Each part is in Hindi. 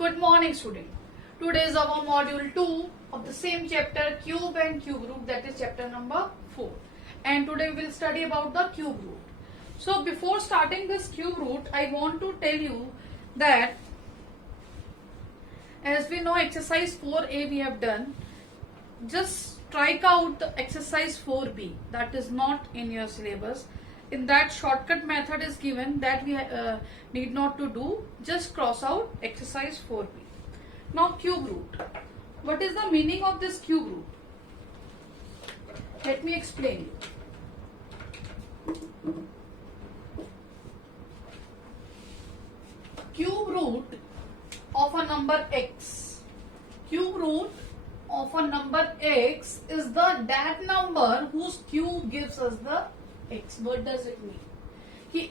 Good morning, student. Today is our module 2 of the same chapter, cube and cube root, that is chapter number 4. And today we will study about the cube root. So before starting this cube root, I want to tell you that as we know exercise 4a we have done, just strike out the exercise 4b that is not in your syllabus. In that shortcut method is given that we need not to do, just cross out exercise 4b. Now cube root. What is the meaning of this cube root? Let me explain you. Cube root of a number x. Cube root of a number x is that number whose cube gives us the x. What does it mean? कि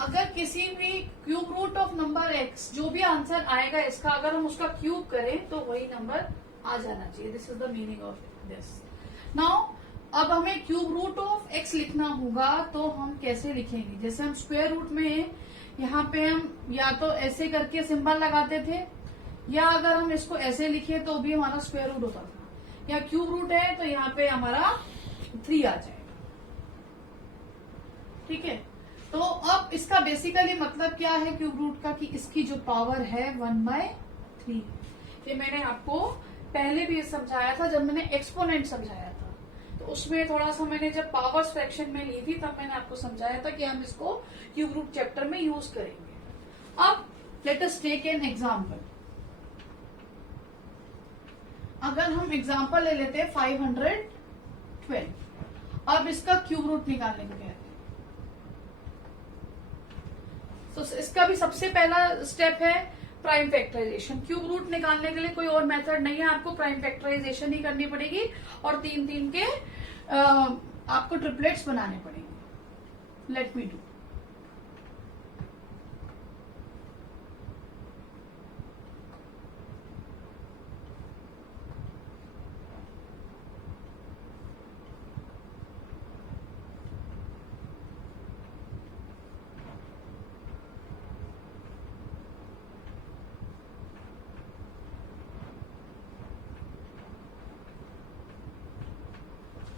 अगर किसी भी cube root of number x, जो भी आंसर आएगा इसका, अगर हम उसका क्यूब करें तो वही नंबर आ जाना चाहिए. This is the meaning of this. Now अब हमें क्यूब रूट ऑफ x लिखना होगा, तो हम कैसे लिखेंगे? जैसे हम स्क्वायर रूट में यहाँ पे हम या तो ऐसे करके सिंबल लगाते थे, या अगर हम इसको ऐसे लिखे तो भी हमारा स्क्वायर रूट होता था. या क्यूब रूट है तो यहाँ पे हमारा 3 आ जाएगा. ठीक है. तो अब इसका बेसिकली मतलब क्या है क्यूब रूट का, कि इसकी जो पावर है 1/3. ये मैंने आपको पहले भी समझाया था जब मैंने एक्सपोनेंट समझाया था. तो उसमें थोड़ा सा मैंने जब पावर्स फ्रैक्शन में ली थी तब मैंने आपको समझाया था कि हम इसको क्यूब रूट चैप्टर में यूज करेंगे. अब let us take an example. अगर हम एग्जांपल ले लेते हैं 512. अब इसका क्यूब रूट निकालने को कहते हैं. तो इसका भी सबसे पहला स्टेप है प्राइम फैक्टराइजेशन. क्यूब रूट निकालने के लिए कोई और मेथड नहीं है, आपको प्राइम फैक्टराइजेशन ही करनी पड़ेगी और 3 के आपको ट्रिपलेट्स बनाने पड़ेंगे. Let me do.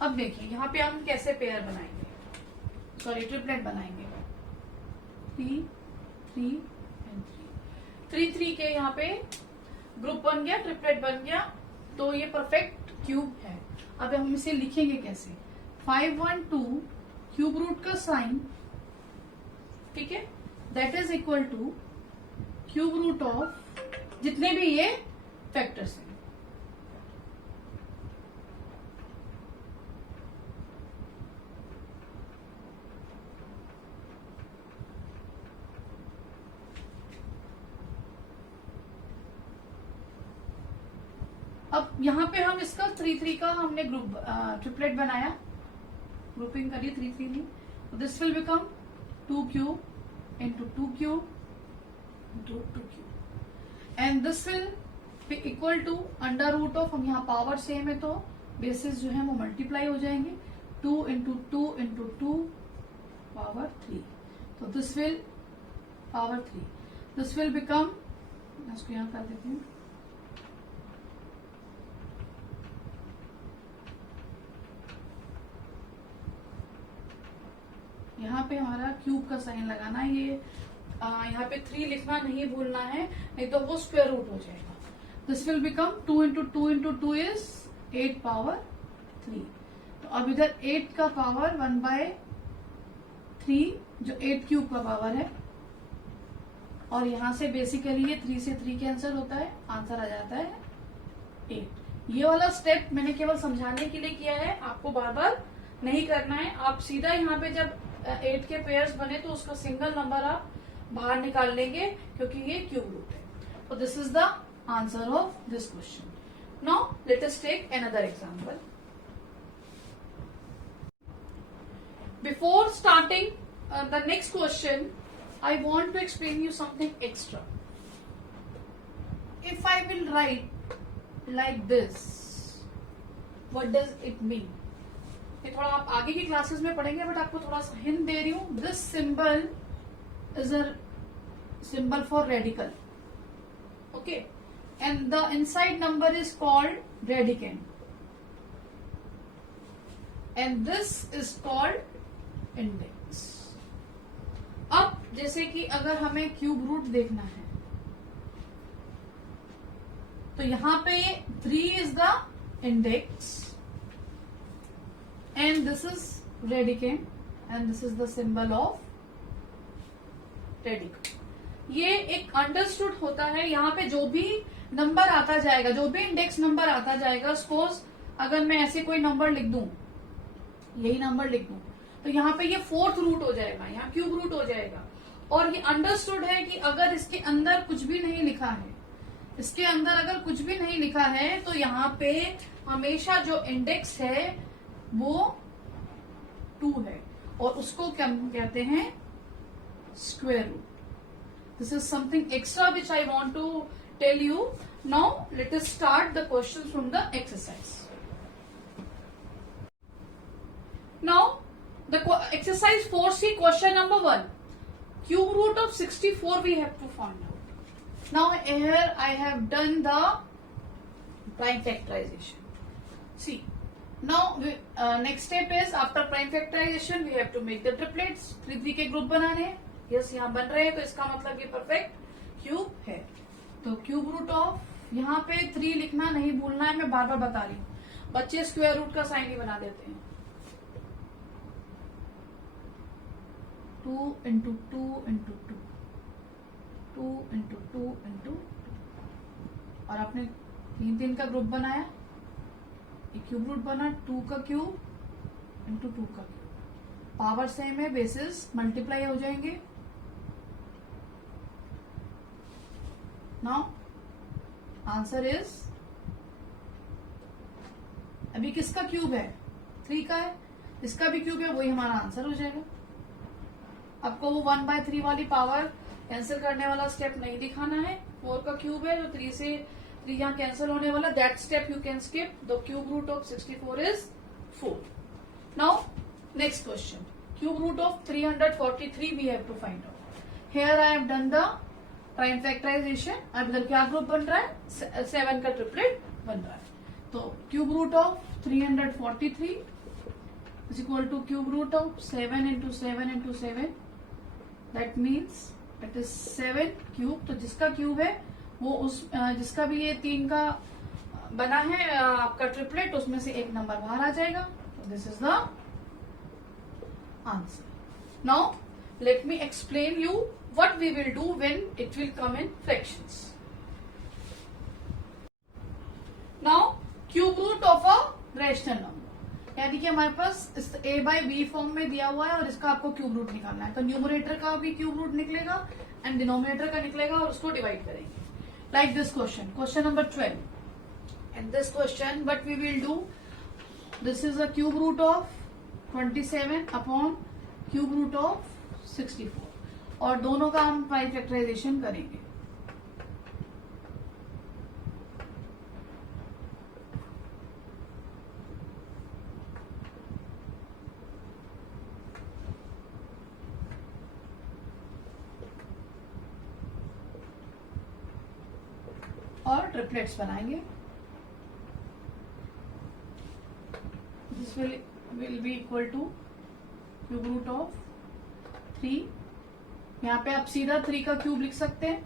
अब देखिए यहाँ पे हम कैसे पेयर बनाएंगे, सॉरी ट्रिपलेट बनाएंगे. 3 3 एंड 3 3 के यहाँ पे ग्रुप बन गया, ट्रिपलेट बन गया. तो ये परफेक्ट क्यूब है. अब हम इसे लिखेंगे कैसे? 512 क्यूब रूट का साइन, ठीक है, that is equal to cube root of जितने भी ये फैक्टर्स हैं. अब यहाँ पे हम इसका 3 का हमने ग्रुप ट्रिपलेट बनाया, ग्रुपिंग करिए 3 में. This will become 2 cube into 2 cube into 2 cube and this will be equal to under root of, हम यहाँ पावर सेम है तो बेसिस जो है वो मल्टीप्लाई हो जाएंगे. 2 इंटू 2 इंटू 2 पावर 3. तो this will power 3. This will become, इसको यहाँ कर देते हैं, यहाँ पे हमारा क्यूब का साइन लगाना है. ये यहाँ पे 3 लिखना नहीं भूलना है, नहीं तो वो स्क्वायर रूट हो जाएगा. This will become 2 into 2 into 2 is 8 power 3. तो अब इधर 8 का पावर 1/3 जो 8 क्यूब का पावर है, और यहाँ से बेसिकली ये 3 से 3 कैंसिल होता है, आंसर आ जाता है 8. ये वाला स्टेप मैंने केवल समझाने के लिए किया है, आपको बार बार नहीं करना है. आप सीधा यहाँ पे जब 8 के पेयर्स बने तो उसका सिंगल नंबर आप बाहर निकाल लेंगे, क्योंकि ये क्यूब रूट है. तो this is the answer of this question. Now let us take another example. Before starting the next question, I want to explain you something extra. If I will write like this, what does it mean? ये थोड़ा आप आगे की क्लासेस में पढ़ेंगे, बट आपको थोड़ा सा हिंट दे रही हूँ. This symbol is a symbol for radical. Okay, and the inside number is called radicand, and this is called index. अब जैसे कि अगर हमें क्यूब रूट देखना है तो यहां पे 3 is the index and this is radicand and this is the symbol of radicand. ये एक अंडरस्टूड होता है. यहाँ पे जो भी नंबर आता जाएगा, जो भी इंडेक्स नंबर आता जाएगा, सपोज अगर मैं ऐसे कोई नंबर लिख दूं, यही नंबर लिख दूं, तो यहाँ पे ये 4th रूट हो जाएगा, यहाँ क्यूब रूट हो जाएगा. और ये अंडरस्टूड है कि अगर इसके अंदर कुछ भी नहीं लिखा है, इसके अंदर अगर कुछ भी नहीं लिखा है, तो यहाँ पे हमेशा जो इंडेक्स है वो 2 है और उसको क्या कहते हैं, square root. This is something extra which I want to tell you. Now let us start the question from the exercise. Now the exercise 4C question number 1, cube root of 64 we have to find out. Now here I have done the prime factorization. See, now next step is after prime factorization we have to make the triplets. 3 के ग्रुप बनाने हैं. यस, यहाँ बन रहे हैं, तो इसका मतलब ये परफेक्ट क्यूब है. तो क्यूब रूट ऑफ, यहाँ पे 3 लिखना नहीं भूलना है, मैं बार बार बता रही हूँ. बच्चे स्क्वायर रूट का साइन ही बना देते हैं. 2 into 2 into 2, 2 into 2 into 2, और आपने 3 का ग्रुप बनाया, एक क्यूब रूट बना, 2 का क्यूब इंटू 2 का क्यूब. पावर सेम है, बेसिस मल्टीप्लाई हो जाएंगे. नाउ आंसर इज, अभी किसका क्यूब है, 3 का है, इसका भी क्यूब है, वही हमारा आंसर हो जाएगा. आपको वो 1/3 वाली पावर कैंसिल करने वाला स्टेप नहीं दिखाना है. 4 का क्यूब है, जो 3 से 3 यहाँ कैंसिल होने वाला, that step you can skip. The cube root of 64 is 4. Now next question, cube root of 343 we have to find out. Here I have done the prime factorisation. अब इधर क्या ग्रुप बन रहा है, 7 का ट्रिपलेट बन रहा है. तो cube root of 343 is equal to cube root of 7 into 7 into 7. That means that is 7 cube. तो जिसका क्यूब है वो उस जिसका भी ये 3 का बना है आपका ट्रिपलेट, उसमें से एक नंबर बाहर आ जाएगा. तो this is the answer. Now let me explain you what we will do when it will come in fractions. Now cube root of a rational number, यानी कि हमारे पास a/b फॉर्म में दिया हुआ है और इसका आपको क्यूब रूट निकालना है. तो न्यूमरेटर का भी क्यूब रूट निकलेगा एंड डिनोमिनेटर का निकलेगा और उसको डिवाइड करेंगे. Like this question, question number 12. And this question what we will do, this is a cube root of 27 upon cube root of 64 और दोनों का हम प्राइम फैक्टराइजेशन करेंगे. और ट्रिपलेट्स बनाएंगे. This will be equal to cube root of 3. यहाँ पे आप सीधा 3 का क्यूब लिख सकते हैं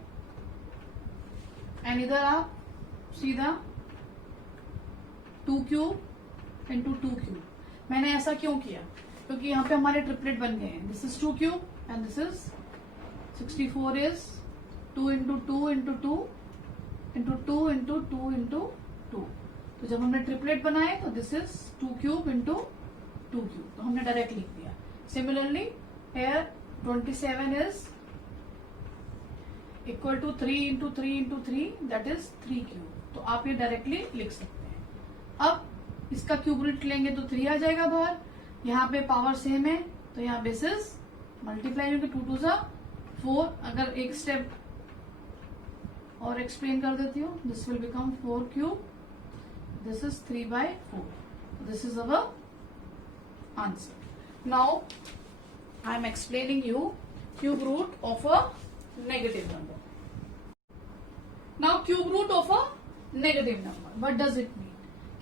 एंड इधर आप सीधा 2 क्यूब इंटू 2 क्यूब. मैंने ऐसा क्यों किया, क्योंकि यहाँ पे हमारे ट्रिपलेट बन गए हैं. This is 2 cube and this is 64 is 2 into 2 into 2 into 2 into 2 into 2. तो जब हमने ट्रिपलेट बनाए तो this is 2 cube into 2 cube, तो हमने डायरेक्ट लिख दिया. Similarly here 27 is equal to 3 into 3 into 3, that is 3 cube. तो आप ये डायरेक्टली लिख सकते हैं. अब इसका क्यूब रूट लेंगे तो 3 आ जाएगा बाहर. यहाँ पे पावर सेम है तो यहाँ बेसिस मल्टीप्लाई होंगे, 2 2 4. अगर एक स्टेप और एक्सप्लेन कर देती हूँ, this will become 4 cube, this is 3/4. This is our answer. Now I am explaining you cube root of a negative number. Now cube root of a negative number, what does it mean?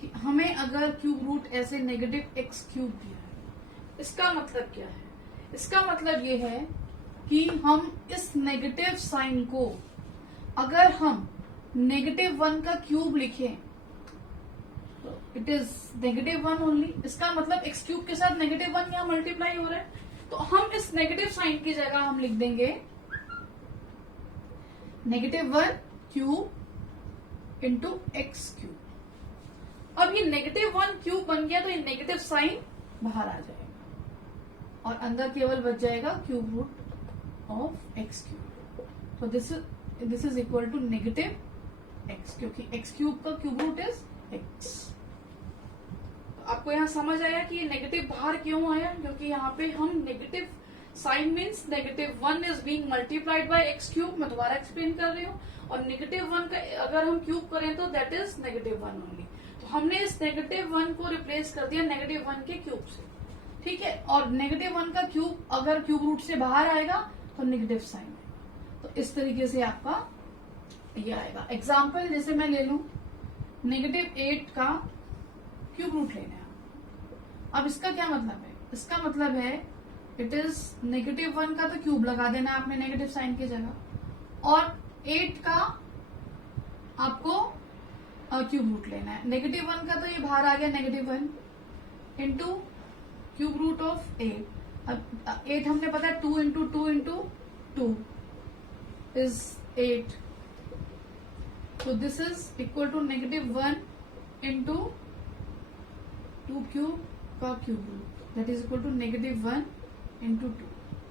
कि हमें अगर क्यूब रूट ऐसे नेगेटिव एक्स क्यूब दिया है, इसका मतलब क्या है? इसका मतलब ये है कि हम इस नेगेटिव साइन को अगर हम -1 का क्यूब लिखें तो इट इज -1 ओनली। इसका मतलब एक्स क्यूब के साथ -1 यहाँ मल्टीप्लाई हो रहा है, तो हम इस नेगेटिव साइन की जगह हम लिख देंगे -1 क्यूब इंटू एक्स क्यूब। अब ये -1 क्यूब बन गया तो ये नेगेटिव साइन बाहर आ जाएगा और अंदर केवल बच जाएगा cube root of x cube. तो this is equal to negative x, क्योंकि एक्स क्यूब का क्यूब रूट इज एक्स। आपको यहाँ समझ आया कि ये नेगेटिव बाहर क्यों आया? क्योंकि यहाँ पे हम negative sign means -1 is being multiplied by x cube. मैं दोबारा एक्सप्लेन कर रही हूँ। और -1 का अगर हम क्यूब करें तो दैट इज -1 ओनली। तो हमने इस -1 को रिप्लेस कर दिया -1 के क्यूब से, ठीक है। और -1 का क्यूब अगर क्यूब रूट से बाहर आएगा तो नेगेटिव साइन आएगा। तो इस तरीके से आपका ये आएगा। एग्जाम्पल जैसे मैं ले लू, -8 का क्यूब रूट लेना है। अब इसका क्या मतलब है? इसका मतलब है इट इज -1 का तो क्यूब लगा देना आपने नेगेटिव साइन की जगह, और 8 का आपको क्यूब रूट लेना है। -1 का तो ये बाहर आ गया -1 इंटू क्यूब रूट ऑफ 8। अब 8 हमने पता है 2 into 2 into 2 is 8। So this is equal to -1 into 2 cube का cube root, that is equal to -1 into 2,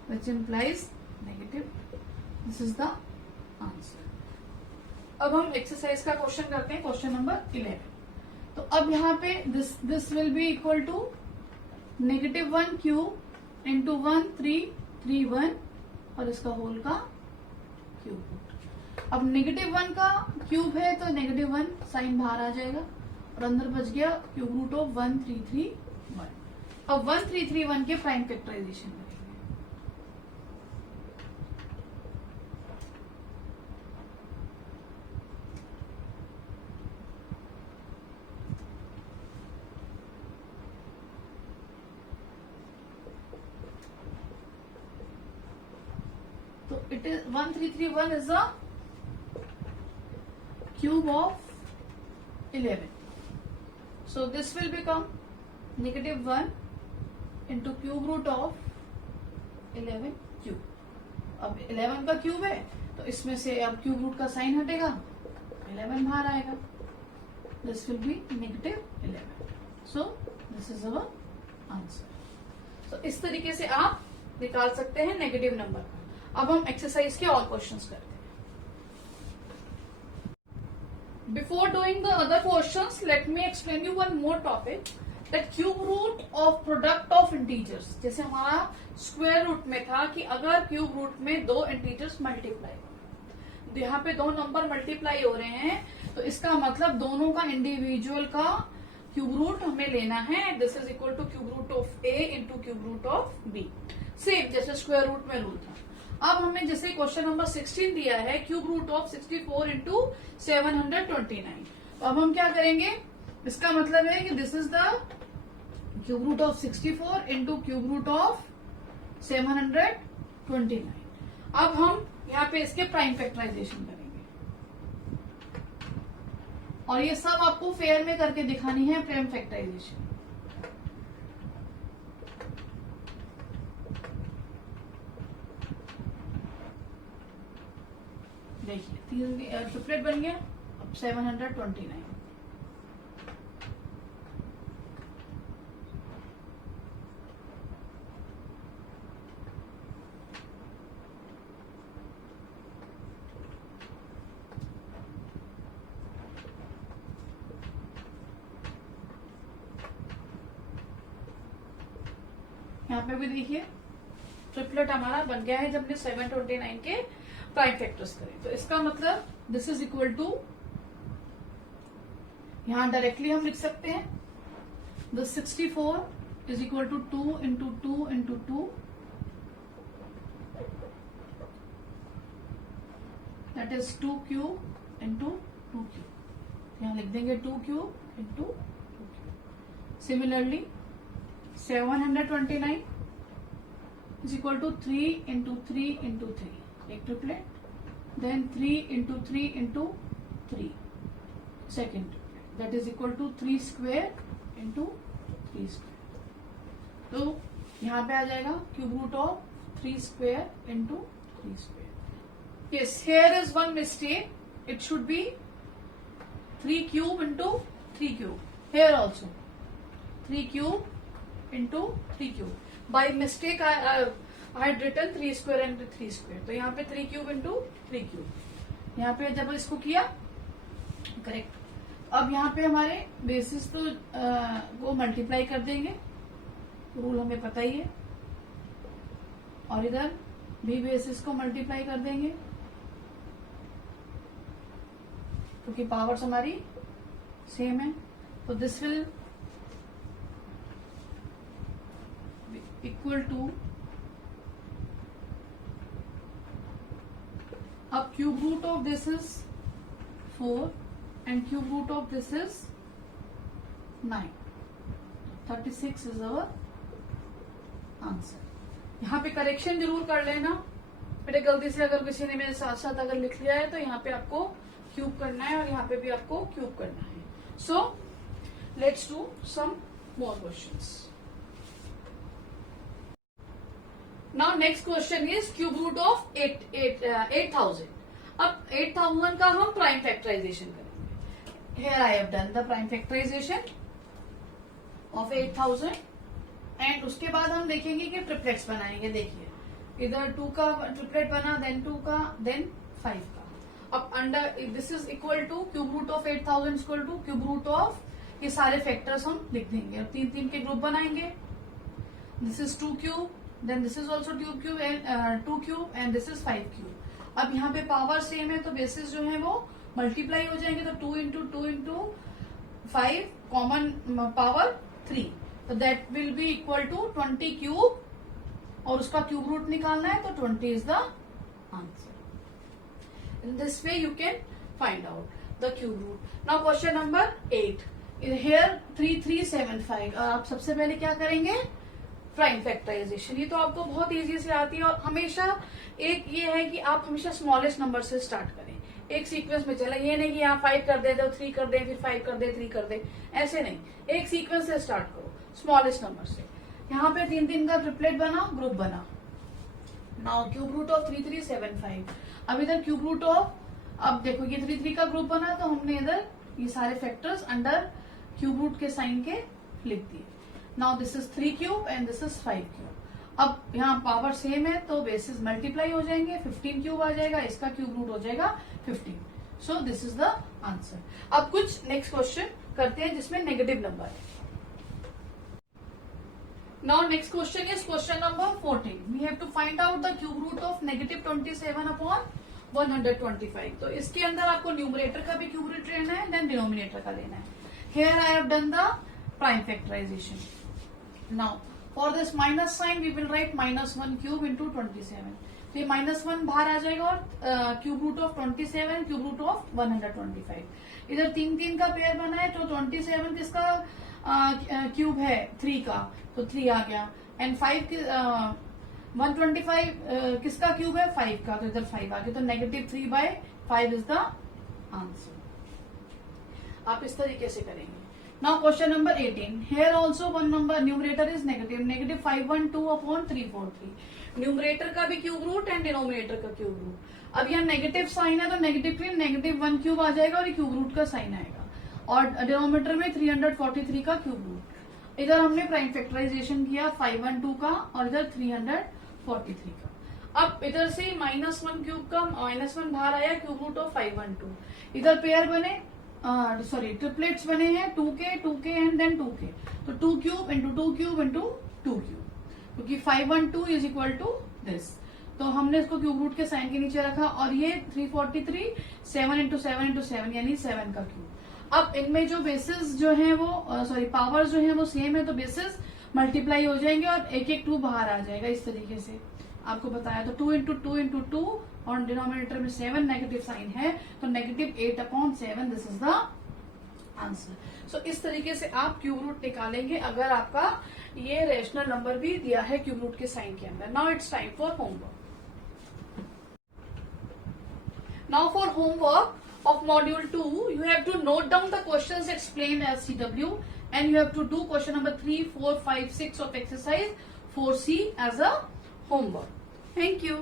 which implies negative. This is the answer. अब हम एक्सरसाइज का क्वेश्चन करते हैं, क्वेश्चन नंबर 11। तो अब यहाँ पे this will be equal to -1 cube into 1 3 3 1 और इसका होल का क्यूब रूट। अब -1 का क्यूब है तो -1 साइन बाहर आ जाएगा और अंदर बच गया क्यूब रूट ऑफ 1331। अब 1331 के प्राइम फैक्टराइजेशन करेंगे। तो it is 1331 is a cube of 11. So this will become -1 into cube root of 11 cube. अब 11 का क्यूब है तो इसमें से अब क्यूब रूट का साइन हटेगा, 11 बाहर आएगा। This will be -11. So this is our answer. So इस तरीके से आप निकाल सकते हैं नेगेटिव नंबर का। अब हम एक्सरसाइज के और क्वेश्चंस करते हैं। Before doing the other questions, let me explain you one more topic, that cube root of product of integers। जैसे हमारा स्क्वायर रूट में था कि अगर क्यूब रूट में दो इंटीजर्स मल्टीप्लाई हो, तो यहाँ पे दो नंबर मल्टीप्लाई हो रहे हैं तो इसका मतलब दोनों का इंडिविजुअल का क्यूब रूट हमें लेना है। This is equal to cube root of a into cube root of b। Same जैसे स्क्वायर रूट में रूल था। अब हमें जैसे क्वेश्चन नंबर 16 दिया है क्यूब रूट ऑफ 64 इंटू 729। तो अब हम क्या करेंगे? इसका मतलब है कि this is the cube root of 64 into cube root of 729। अब हम यहाँ पे इसके प्राइम फैक्टराइजेशन करेंगे और ये सब आपको फेयर में करके दिखानी है प्राइम फैक्टराइजेशन। देखिए तीन ट्रिपलेट बन गया। अब 729 यहाँ पे भी देखिए ट्रिपलेट हमारा बन गया है जब हमने 729 के प्राइम फैक्टर्स करें। तो इसका मतलब दिस इज इक्वल टू, यहां डायरेक्टली हम लिख सकते हैं the 64 is equal to 2 into 2 into 2, that is 2 cube into 2 cube, यहाँ लिख देंगे 2 cube into 2 cube. Similarly 729 is equal to 3 into 3 into 3, एक triplet, then 3 into 3 into 3, second triplet, that is equal to 3 square into 3 square। तो यहाँ पे आ जाएगा cube root of 3 square into 3 square। Yes, here is one mistake, it should be 3 cube into 3 cube, here also 3 cube into 3 cube, by mistake I had written 3 square into 3 square, तो यहाँ पे 3 cube into 3 cube, यहाँ पे जब इसको किया करेक्ट। अब यहाँ पे हमारे बेसिस तो वो मल्टीप्लाई कर देंगे, रूल हमें पता ही है, और इधर भी बेसिस को मल्टीप्लाई कर देंगे क्योंकि पावर्स हमारी सेम है। तो दिस विल इक्वल टू, अब cube root of this is 4 and cube root of this is 9, 36 is our answer. यहाँ पे करेक्शन जरूर कर लेना बेटे, गलती से अगर किसी ने मेरे साथ साथ अगर लिख लिया है तो यहाँ पे आपको क्यूब करना है और यहाँ पे भी आपको क्यूब करना है। So let's do some more questions. Now next question is cube root of 8000। अब 8000 का हम प्राइम फैक्टराइजेशन करेंगे। Here I have done the prime factorisation of 8000 and उसके बाद हम देखेंगे कि ट्रिपलेट्स बनाएंगे। देखिए इधर 2 का ट्रिपलेट बना, देन 2 का, देन 5 का। अब under this is equal to cube root of 8000 equal to cube root of, ये सारे फैक्टर्स हम लिख देंगे और 3 के ग्रुप बनाएंगे। This is 2 cube, then this is also 2 cube and 2 cube and this is 5 cube. अब यहाँ पे पावर सेम है तो बेसिस जो है वो मल्टीप्लाई हो जाएंगे, तो 2 इंटू 2 इंटू 5 कॉमन पावर 3, तो that will be equal to 20 cube, और उसका क्यूब रूट निकालना है तो 20 is the answer. In this way you can find out the cube root. Now question number 8, here 3375। आप सबसे पहले क्या करेंगे, प्राइम फैक्टराइजेशन। ये तो आपको बहुत इजी से आती है, और हमेशा एक ये है कि आप हमेशा स्मॉलेस्ट नंबर से स्टार्ट करें, एक सीक्वेंस में चले। ये नहीं कि यहाँ 5 कर दे तो 3 कर दे, फिर 5 कर दे 3 कर दे, ऐसे नहीं, एक सीक्वेंस से स्टार्ट करो स्मॉलेस्ट नंबर से। यहाँ पे 3 का ट्रिपलेट बना, ग्रुप बना। Now cube root of 3375। अब इधर क्यूब रूट ऑफ, अब देखो ये 3 का ग्रुप बना, तो हमने इधर ये सारे फैक्टर्स अंडर क्यूब रूट के साइन के लिख दिए। Now this is 3 cube and this is 5 cube. अब यहाँ पावर सेम है तो बेसिस मल्टीप्लाई हो जाएंगे, 15 क्यूब आ जाएगा, इसका क्यूब रूट हो जाएगा 15। So this is the answer. अब कुछ नेक्स्ट क्वेश्चन करते हैं जिसमें नेगेटिव नंबर है। Now next question is question number 14. We have to find out the cube root of negative 27 upon 125. तो इसके अंदर आपको न्यूमरेटर का भी क्यूब रूट लेना है, देन डिनोमिनेटर का लेना है। Here I have done the prime factorization. Now for this minus sign we will write -1 cube into 27. तो ये -1 बाहर आ जाएगा और cube root of 27 cube root of 125। इधर 3 का पेयर बना है तो 27 किसका क्यूब है, 3 का, तो 3 आ गया, एंड 125 किसका क्यूब है, 5 का, तो इधर 5 आ गया, तो -3/5 इज द आंसर। आप इस तरीके से करेंगे। Now question number 18, here also one number numerator is negative 512 upon 343। Numerator का भी क्यूब रूट एंड डिनोमिनेटर का क्यूब रूट। अब यहाँ नेगेटिव साइन है तो -1 क्यूब आ जाएगा और ये क्यूब रूट का साइन आएगा, और डिनोमिनेटर में 343 का क्यूब रूट। इधर हमने प्राइम फैक्टराइजेशन किया 512 का और इधर 343 का। अब इधर से -1 क्यूब का -1 बाहर आया, क्यूब रूट ऑफ 512। इधर पेयर बने, सॉरी ट्रिपलेट्स बने हैं 2 के एंड देन 2 के, तो 2 cube into 2 cube into 2 cube, क्योंकि 512 इज इक्वल टू दिस, तो हमने इसको क्यूब रूट के साइन के नीचे रखा, और ये 343 7 इंटू 7 इंटू 7 यानी 7 का क्यूब। अब इनमें जो बेसिस जो है वो सॉरी पावर जो है वो सेम है, तो बेसिस मल्टीप्लाई हो जाएंगे और एक 2 बाहर आ जाएगा। इस तरीके से आपको बताया, तो 2 इंटू 2 इंटू 2 और डिनोमिनेटर में 7 नेगेटिव साइन है, तो -8/7 दिस इज द आंसर. सो इस तरीके से आप क्यूब रूट निकालेंगे अगर आपका ये रेशनल नंबर भी दिया है क्यूब रूट के साइन के अंदर. Now it's time for homework. Now for homework of module 2, you have to note down the questions explained as CW and you have to do question number 3, 4, 5, 6 of exercise 4C as a homework. Thank you.